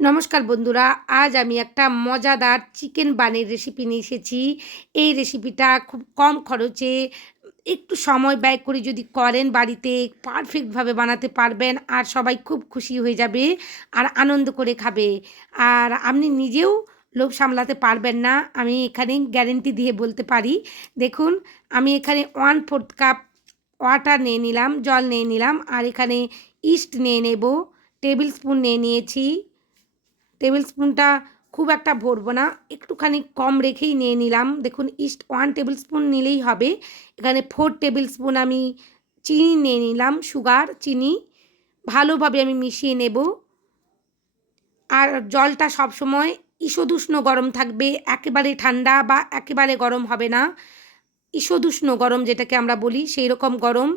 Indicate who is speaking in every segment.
Speaker 1: নমস্কার বন্ধুরা, আজ আমি একটা মজাদার চিকেন বানের রেসিপি নিয়ে এসেছি। এই রেসিপিটা খুব কম খরচে একটু সময় ব্যয় করে যদি করেন বাড়িতে পারফেক্টভাবে বানাতে পারবেন আর সবাই খুব খুশি হয়ে যাবে আর আনন্দ করে খাবে। আর আপনি নিজেও লোভ সামলাতে পারবেন না, আমি এখানে গ্যারেন্টি দিয়ে বলতে পারি। দেখুন, আমি এখানে ওয়ান ফোর্থ কাপ ওয়াটার নিয়ে নিলাম, জল নিয়ে নিলাম, আর এখানে ইস্ট নিয়ে নেব টেবিল স্পুন নিয়ে নিয়েছি। টেবিল স্পুনটা খুব একটা ভরবো না। একটুখানি কম রেখেই নিয়ে নিলাম। দেখুন ইস্ট ওয়ান টেবিল স্পুন নিলেই হবে। এখানে ফোর টেবিল স্পুন আমি চিনি নিয়ে নিলাম সুগার চিনি। ভালোভাবে আমি মিশিয়ে নেব। আর জলটা সবসময় ঈষদুষ্ণ গরম থাকবে। একেবারে ঠান্ডা বা একেবারে গরম হবে না। ঈষদুষ্ণ গরম যেটাকে আমরা বলি সেই রকম গরম।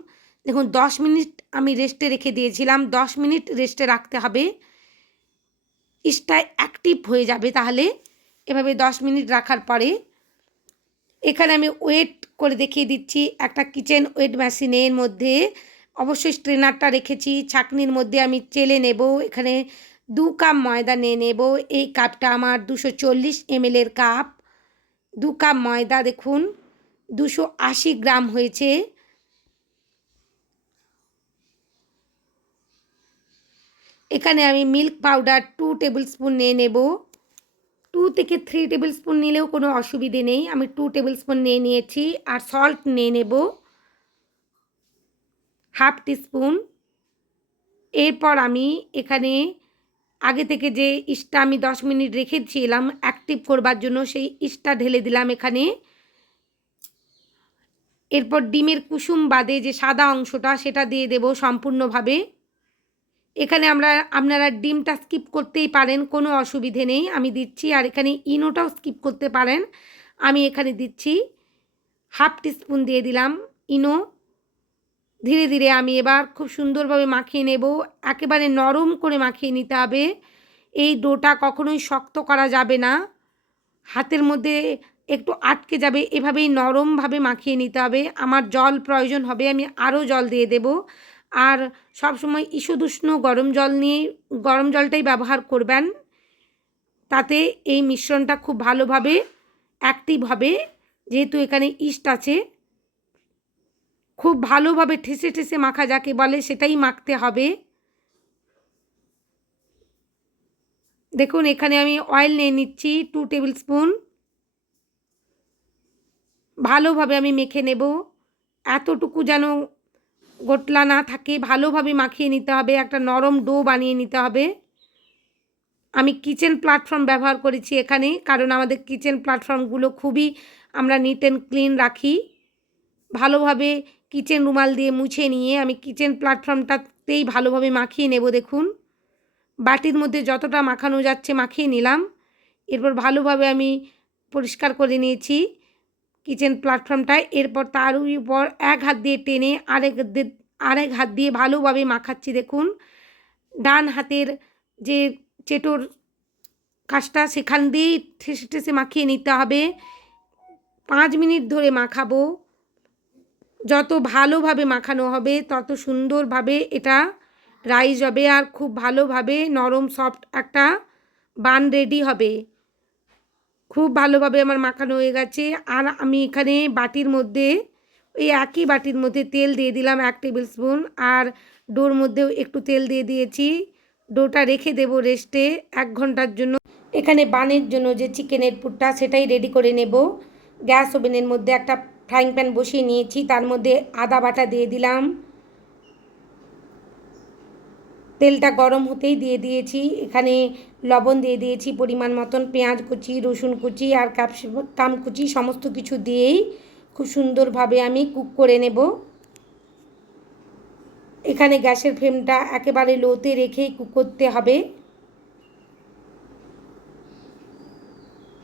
Speaker 1: দেখুন, দশ মিনিট আমি রেস্টে রেখে দিয়েছিলাম। দশ মিনিট রেস্টে রাখতে হবে। ইস্টায় অ্যাক্টিভ হয়ে যাবে তাহলে। এভাবে দশ মিনিট রাখার পরে এখানে আমি ওয়েট করে দেখিয়ে দিচ্ছি। একটা কিচেন ওয়েট মেশিনের মধ্যে অবশ্যই স্ট্রেনারটা রেখেছি। ছাকনির মধ্যে আমি চেলে নেব। এখানে দু কাপ ময়দা নিয়ে নেব। এই কাপটা আমার দুশো চল্লিশ এমএলের কাপ দু কাপ ময়দা দেখুন। দুশো আশি গ্রাম হয়েছে। এখানে আমি milk powder two tablespoon নিয়ে নেব। টু থেকে থ্রি টেবিল স্পুন নিলেও কোনো অসুবিধে নেই। আমি টু টেবিল স্পুন নিয়ে নিয়েছি আর সল্ট নিয়ে নেব। হাফ টিস্পুন এরপর আমি এখানে আগে থেকে যে ইস্টটা আমি দশ মিনিট রেখেছিলাম অ্যাক্টিভ করবার জন্য, সেই ইস্টটা ঢেলে দিলাম এখানে। এরপর ডিমের কুসুম বাদে যে সাদা অংশটা, সেটা দিয়ে দেব সম্পূর্ণভাবে। এখানে আমরা, আপনারা ডিমটা স্কিপ করতেই পারেন, কোনো অসুবিধে নেই। আমি দিচ্ছি, আর এখানে ইনোটাও স্কিপ করতে পারেন। আমি এখানে দিচ্ছি হাফ টিস্পুন দিয়ে দিলাম ইনো। ধীরে ধীরে আমি এবার খুব সুন্দরভাবে মাখিয়ে নেব। একেবারে নরম করে মাখিয়ে নিতে হবে। এই ডোটা কখনোই শক্ত করা যাবে না। হাতের মধ্যে একটু আটকে যাবে, এভাবেই নরমভাবে মাখিয়ে নিতে হবে। আমার জল প্রয়োজন হবে, আমি আরও জল দিয়ে দেব। আর সব সময় ঈষদুষ্ণ গরম জল নিয়ে, গরম জলটাই ব্যবহার করবেন। তাতে এই মিশ্রণটা খুব ভালোভাবে অ্যাক্টিভ হবে। যেহেতু এখানে ইস্ট আছে, খুব ভালোভাবে ঠেসে ঠেসে মাখা যাকে বলে সেটাই মাখতে হবে। দেখুন, এখানে আমি অয়েল নিয়ে নিচ্ছি টু টেবিল স্পুন ভালোভাবে আমি মেখে নেব। এতটুকু যেন গোটলা না থাকে, ভালোভাবে মাখিয়ে নিতে হবে, একটা নরম ডো বানিয়ে নিতে হবে। আমি কিচেন প্ল্যাটফর্ম ব্যবহার করেছি এখানে, কারণ আমাদের কিচেন প্ল্যাটফর্মগুলো খুবই আমরা নিট অ্যান্ড ক্লিন রাখি। ভালোভাবে কিচেন রুমাল দিয়ে মুছে নিয়ে আমি কিচেন প্ল্যাটফর্মটাতেই ভালোভাবে মাখিয়ে নেব, দেখুন। বাটির মধ্যে যতটা মাখানো যাচ্ছে মাখিয়ে নিলাম। এরপর ভালোভাবে আমি পরিষ্কার করে নিয়েছি। কিচেন প্ল্যাটফর্মটায়। এরপর তার উপর এক হাত দিয়ে টেনে আরেক আরেক হাত দিয়ে ভালোভাবে মাখাচ্ছি, দেখুন। ডান হাতের যে চেটোর কাজটা, সেখান দিয়েই ঠেসে ঠেসে মাখিয়ে নিতে হবে। পাঁচ মিনিট ধরে মাখাবো। যত ভালোভাবে মাখানো হবে, তত সুন্দরভাবে এটা রাইজ হবে আর খুব ভালোভাবে নরম, সফট একটা বান রেডি হবে। খুব ভালোভাবে আমার মাখানো হয়ে গেছে। আর আমি এখানে বাটির মধ্যে ওই একই বাটির মধ্যে তেল দিয়ে দিলাম এক টেবিল স্পুন। আর ডোর মধ্যেও একটু তেল দিয়ে দিয়েছি। ডোটা রেখে দেব রেস্টে এক ঘণ্টার জন্য। এখানে বানের জন্য যে চিকেনের পুরটা, সেটাই রেডি করে নেব। গ্যাস ওভেনের মধ্যে একটা ফ্রাইং প্যান বসিয়ে নিয়েছি। তার মধ্যে আদা বাটা দিয়ে দিলাম। তেলটা গরম হতেই দিয়ে দিয়েছি। এখানে লবণ দিয়ে দিয়েছি পরিমাণ মতন, পেঁয়াজ কুচি, রসুন কুচি আর কাম কুচি সমস্ত কিছু দিয়েই খুব সুন্দরভাবে আমি কুক করে নেব। এখানে গ্যাসের ফ্লেমটা একেবারে লোতে রেখেই কুক করতে হবে।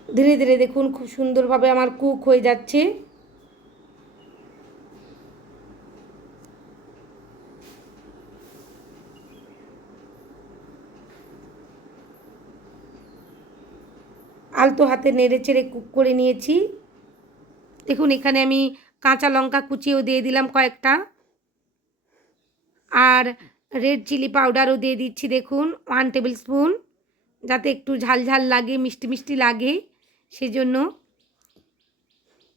Speaker 1: ধীরে ধীরে দেখুন খুব সুন্দরভাবে আমার কুক হয়ে যাচ্ছে। আলতো হাতে নেড়ে চেড়ে কুক করে নিয়েছি। দেখুন, এখানে আমি কাঁচা লঙ্কা কুচিয়েও দিয়ে দিলাম কয়েকটা। আর রেড চিলি পাউডারও দিয়ে দিচ্ছি, দেখুন, ওয়ান টেবিল স্পুন, যাতে একটু ঝাল ঝাল লাগে, মিষ্টি মিষ্টি লাগে, সেজন্য।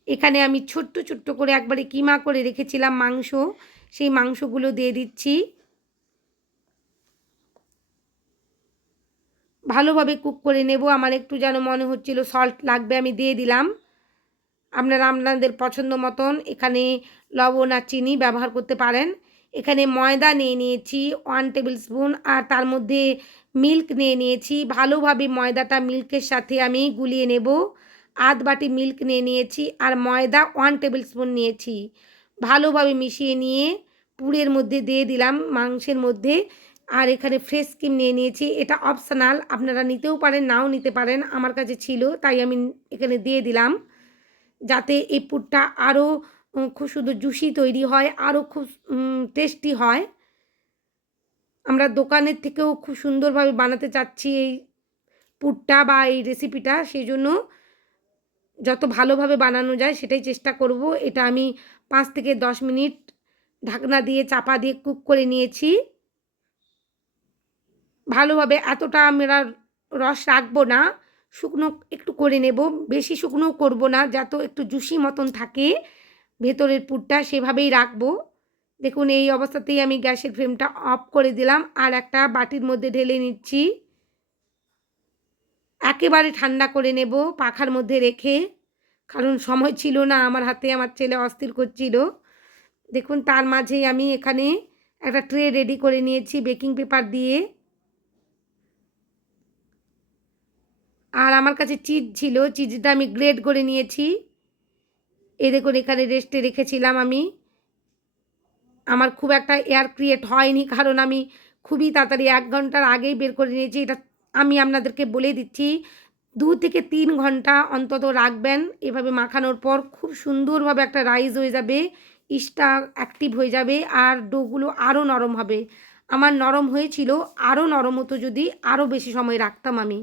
Speaker 1: এখানে আমি ছোট্ট ছোট্ট করে একবারে কিমা করে রেখেছিলাম মাংস, সেই মাংসগুলো দিয়ে দিচ্ছি। ভালোভাবে কুক করে নেব। আমার একটু যেন মনে হচ্ছিল সল্ট লাগবে, আমি দিয়ে দিলাম। আপনারা আপনাদের পছন্দ মতন এখানে লবণ আর চিনি ব্যবহার করতে পারেন। এখানে ময়দা নিয়ে নিয়েছি ওয়ান টেবিল স্পুন আর তার মধ্যে মিল্ক নিয়ে নিয়েছি। ভালোভাবে ময়দাটা মিল্কের সাথে আমি গুলিয়ে নেব। আধ বাটি মিল্ক নিয়ে নিয়েছি, আর ময়দা ওয়ান টেবিল স্পুন নিয়েছি। ভালোভাবে মিশিয়ে নিয়ে পুরের মধ্যে দিয়ে দিলাম, মাংসের মধ্যে। আর এখানে ফ্রেশ ক্রিম নিয়ে নিয়েছি। এটা অপশনাল আপনারা নিতেও পারেন, নাও নিতে পারেন। আমার কাছে ছিল, তাই আমি এখানে দিয়ে দিলাম। যাতে এই পুরটা আরও খুব শুধু জুসি তৈরি হয়, আরও খুব টেস্টি হয়। আমরা দোকানের থেকেও খুব সুন্দরভাবে বানাতে চাচ্ছি এই পুরটা বা এই রেসিপিটা সেই জন্য যত ভালোভাবে বানানো যায়, সেটাই চেষ্টা করব। এটা আমি পাঁচ থেকে দশ মিনিট ঢাকনা দিয়ে, চাপা দিয়ে কুক করে নিয়েছি। ভালোভাবে এতটা আমরা রস রাখব না। শুকনো একটু করে নেব। বেশি শুকনোও করব না, যাতে একটু জুসি মতন থাকে। ভেতরের পুরটা সেভাবেই রাখব। দেখুন, এই অবস্থাতেই আমি গ্যাসের ফ্লেমটা অফ করে দিলাম আর একটা বাটির মধ্যে ঢেলে নিচ্ছি। একেবারে ঠান্ডা করে নেব পাখার মধ্যে রেখে। কারণ সময় ছিল না, আমার হাতে আমার ছেলে অস্থির করছিল। দেখুন, তার মাঝেই আমি এখানে একটা ট্রে রেডি করে নিয়েছি বেকিং পেপার দিয়ে। আর আমার কাছে চিজ ছিল চিজটা আমি গ্রেড করে নিয়েছি। এ দেখুন, এখানে রেস্টে রেখেছিলাম আমি। আমার খুব একটা এয়ার ক্রিয়েট হয়নি, কারণ আমি খুবই তাড়াতাড়ি এক ঘণ্টার আগেই বের করে নিয়েছি। এটা আমি আপনাদেরকে বলে দিচ্ছি, দু থেকে তিন ঘণ্টা অন্তত রাখবেন। এভাবে মাখানোর পর খুব সুন্দরভাবে একটা রাইজ হয়ে যাবে ইস্টা অ্যাক্টিভ হয়ে যাবে, আর ডোগুলো আরও নরম হবে। আমার নরম হয়েছিল আরও নরম হতো যদি আরও বেশি সময় রাখতাম আমি।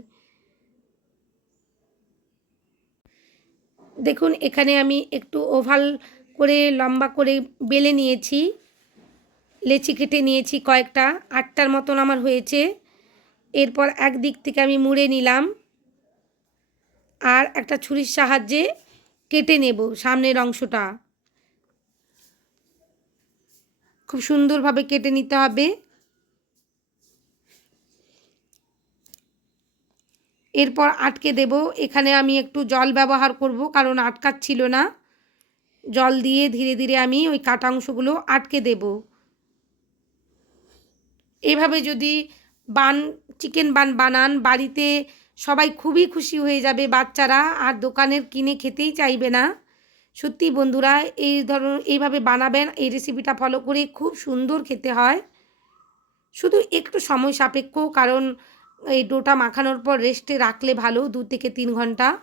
Speaker 1: দেখুন, এখানে আমি একটু ওভাল করে লম্বা করে বেলে নিয়েছি। লেচি কেটে নিয়েছি কয়েকটা, আটটার মতন আমার হয়েছে। এরপর একদিক থেকে আমি মুড়ে নিলাম। আর একটা ছুরির সাহায্যে কেটে নেব সামনের অংশটা। খুব সুন্দরভাবে কেটে নিতে হবে। এরপর আটকে দেব। এখানে আমি একটু জল ব্যবহার করব, কারণ আটকাচ্ছিল না। জল দিয়ে ধীরে ধীরে আমি ওই কাটা অংশগুলো আটকে দেব। এভাবে যদি বান, চিকেন বান বানান, বাড়িতে সবাই খুবই খুশি হয়ে যাবে বাচ্চারা, আর দোকানের কিনে খেতেই চাইবে না। সত্যি বন্ধুরা, এই ধরুন এইভাবে বানাবেন, এই রেসিপিটা ফলো করে খুব সুন্দর খেতে হয়। শুধু একটু সময় সাপেক্ষ, কারণ এই ডোটা মাখানোর পর রেস্টে রাখলে ভালো, দু থেকে তিন ঘণ্টা।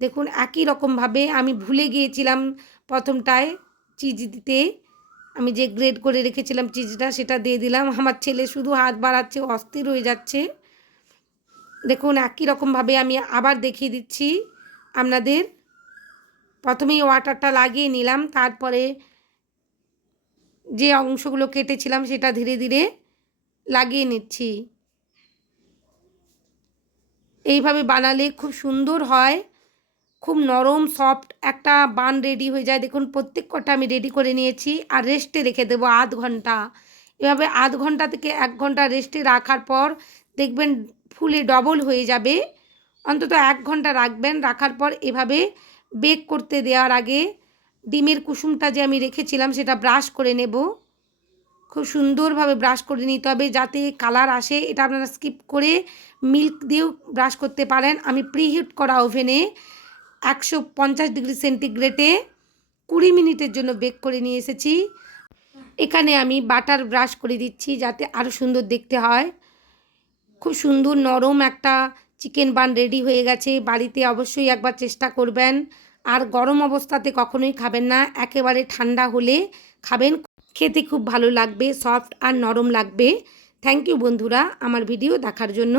Speaker 1: দেখুন, একই রকমভাবে আমি ভুলে গিয়েছিলাম প্রথমটায় চিজ দিতে। আমি যে গ্রেড করে রেখেছিলাম চিজটা, সেটা দিয়ে দিলাম। আমার ছেলে শুধু হাত বাড়াচ্ছে, অস্থির হয়ে যাচ্ছে। দেখুন, একই রকমভাবে আমি আবার দেখিয়ে দিচ্ছি আপনাদের। প্রথমেই ওয়াটারটা লাগিয়ে নিলাম, তারপরে যে অংশগুলো কেটেছিলাম, সেটা ধীরে ধীরে লাগিয়ে নিচ্ছি। এইভাবে বানালে খুব সুন্দর হয়। খুব নরম সফট একটা বান রেডি হয়ে যায়। দেখুন, প্রত্যেক কটা আমি রেডি করে নিয়েছি আর রেস্টে রেখে দেবো আধ ঘণ্টা। এভাবে আধ ঘণ্টা থেকে এক ঘণ্টা রেস্টে রাখার পর দেখবেন ফুলে ডবল হয়ে যাবে। অন্তত এক ঘণ্টা রাখবেন। রাখার পর এভাবে বেক করতে দেওয়ার আগে ডিমের কুসুমটা যে আমি রেখেছিলাম সেটা ব্রাশ করে নেব। খুব সুন্দরভাবে ব্রাশ করে নিতে হবে যাতে কালার আসে। এটা আপনারা স্কিপ করে মিল্ক দিয়েও ব্রাশ করতে পারেন। আমি প্রিহিট করা ওভেনে একশো পঞ্চাশ ডিগ্রি সেন্টিগ্রেডে কুড়ি মিনিটের জন্য বেক করে নিয়ে এসেছি। এখানে আমি বাটার ব্রাশ করে দিচ্ছি যাতে আরও সুন্দর দেখতে হয়। খুব সুন্দর নরম একটা চিকেন বান রেডি হয়ে গেছে। বাড়িতে অবশ্যই একবার চেষ্টা করবেন। আর গরম অবস্থাতে কখনোই খাবেন না। একেবারে ঠান্ডা হলে খাবেন। খেতে খুব ভালো লাগবে সফট আর নরম লাগবে। থ্যাংক ইউ বন্ধুরা, আমার ভিডিও দেখার জন্য।